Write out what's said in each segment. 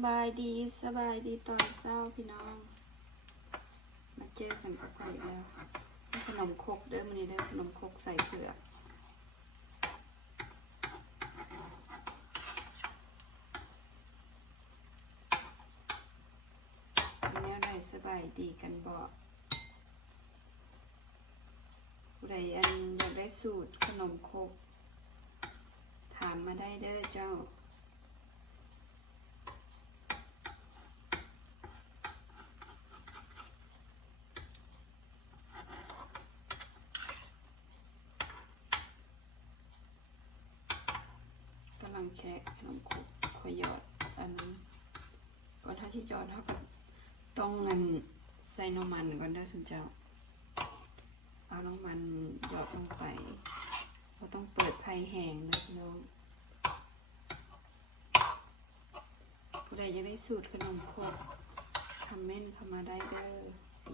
ำบายดีสบายดีตอนเช้าพี่น้องมาเจอกันกับไข่แล้วขนมครกเด้อมื้อนี้เด้อขนมครกใส่เผือกแนวใดสบายดีกันบ่ผู้ใดอยากได้สูตรขนมครกถามมาได้เด้อเจ้ากำลังแคะขนมครกขอยอดอันนี้ก่อนถ้าที่ยอดเท่ากับต้องใส่น้ำมันก่อนเด้อสุนเจ้าเอาน้ำมันหยอดลงไปเราต้องเปิดไฟแห้งนะพี่น้องผู้ใดจะได้สูตรขนมครกคอมเมนต์เข้ามาได้เด้อ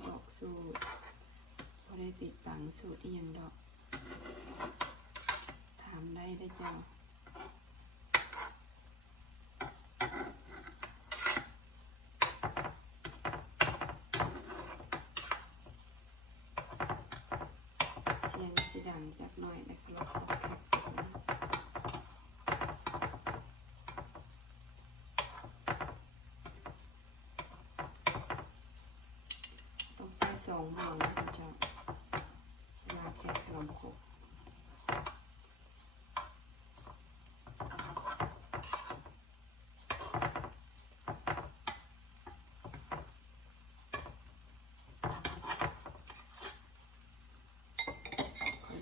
บอกสูตรผู้ใดปิดบังสูตรอีหยังดอกถามได้เด้อเจ้าเสียงสิดังจักหน่อยนะครับต้องใส่2 หม้อนะเจ้าเวลาแกะขนมครก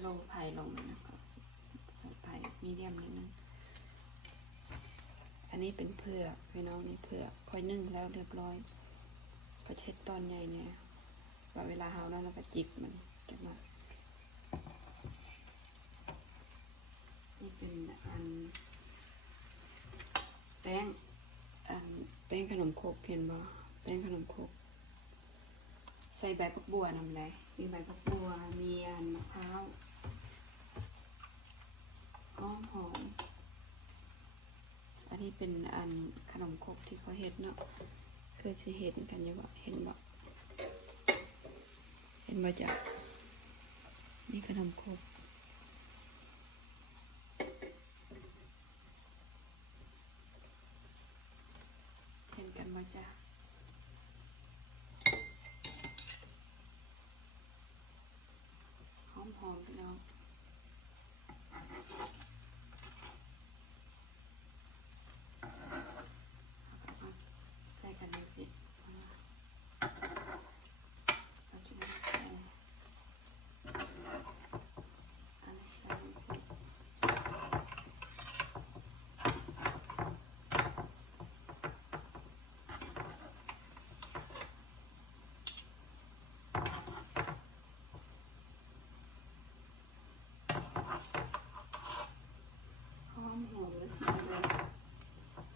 ลงไผ่ลงเลยนะครับไผ่มีเดียมนิดนึงอันนี้เป็นเผือกพี่น้องนี่เผือกค่อยนึ่งแล้วเรียบร้อยก็เช็ดตอนใหญ่เนี่ยว่าเวลาเฮาแล้วเราก็จิกมันจะมานี่เป็นแป้งแป้งขนมครกเห็นบ่แป้งขนมครกใส่ใบผักบัวนำเลยมีใบผักบัวมีมะพร้าวหอมอันนี้เป็นขนมครกที่เขาเฮ็ดเนาะคือสิเห็นกันอยู่บ่เห็นบ่จ้ะนี่ขนมครกเห็นกันบ่จ้ะหอมพี่น้องใส่กันเลยสิ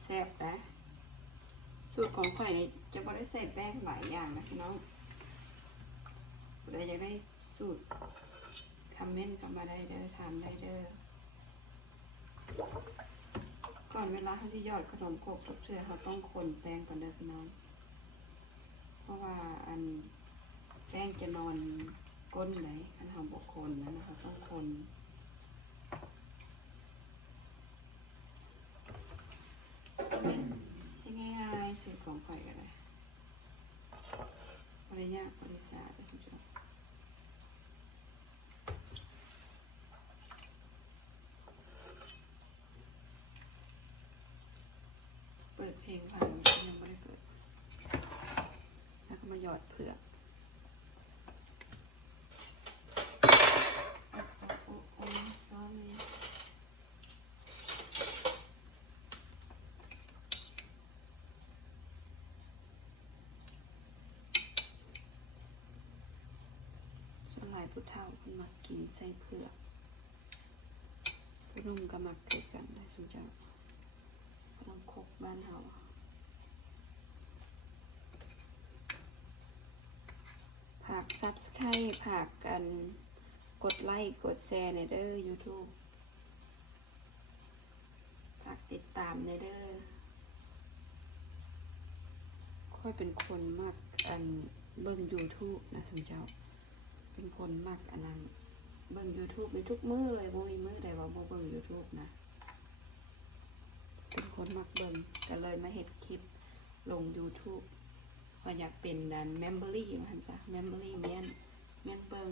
แซ่บนะสูตรของข่อยเนี่ยจะไม่ได้ใส่แป้งหลายอย่างนะพี่น้องเราอยากได้สูตรคอมเมนต์กันมาได้เด้อถามได้เด้อก่อนเวลาเขาจะหยอดขนมครกทุกเทื่อเขาต้องคนแป้งก่อนเด้อพี่น้องเพราะว่าแป้งจะนอนก้นไหนอันทำบกคนนะคะต้องคนง่ายๆสูตรของข่อยกันเลยบริยากบริษาทุกท่านเปิดเพลงฟังยังไม่ได้เปิดแล้วก็มาหยอดเผือกผู้เฒ่าคนมากินใส่เผือกผู้นุ่มก็มาเกิดกันได้สุดจ้าขนมครกบ้านเฮาผักซับสไครต์ผักกันกดไลค์กดแชร์ในเด้อ YouTube ผักติดตามในเด้อ ค่อยเป็นคนมากเบิ่ง YouTube นะสมเจ้าเป็นคนมากอันนั้นเบิ่ง YouTube ในทุกมื้อเลยบ่มีมื้อใดว่าบ่เบิ่ง YouTube นะเป็นคนมักเบิ่งก็เลยมาเฮ็ดคลิปลง YouTube ว่าอยากเป็นดัน Memory ว่าซั่นจ้ะ Memory แม่นเบิ่ง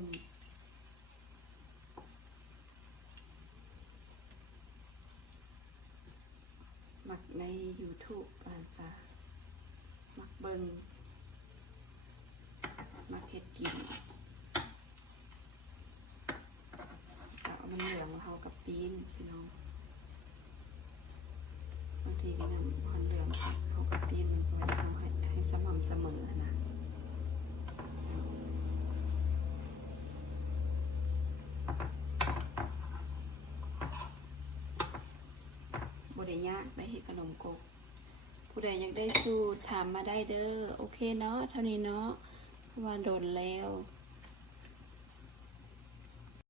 มักใน YouTube ว่าซั่นจ้ะมักเบิ่งมักเฮ็ดกินมันเหลืองเท่ากับตีนพี่น้องบางทีก็นั่นมันเหลืองเท่ากับตีนมันก็ทำให้สม่ำเสมอนะบ่ได้ยากได้เฮ็ดขนมกบผู้ใดอยากได้สูตรถามมาได้เด้อโอเคเนาะเท่านี้เนาะว่าโดนแล้ว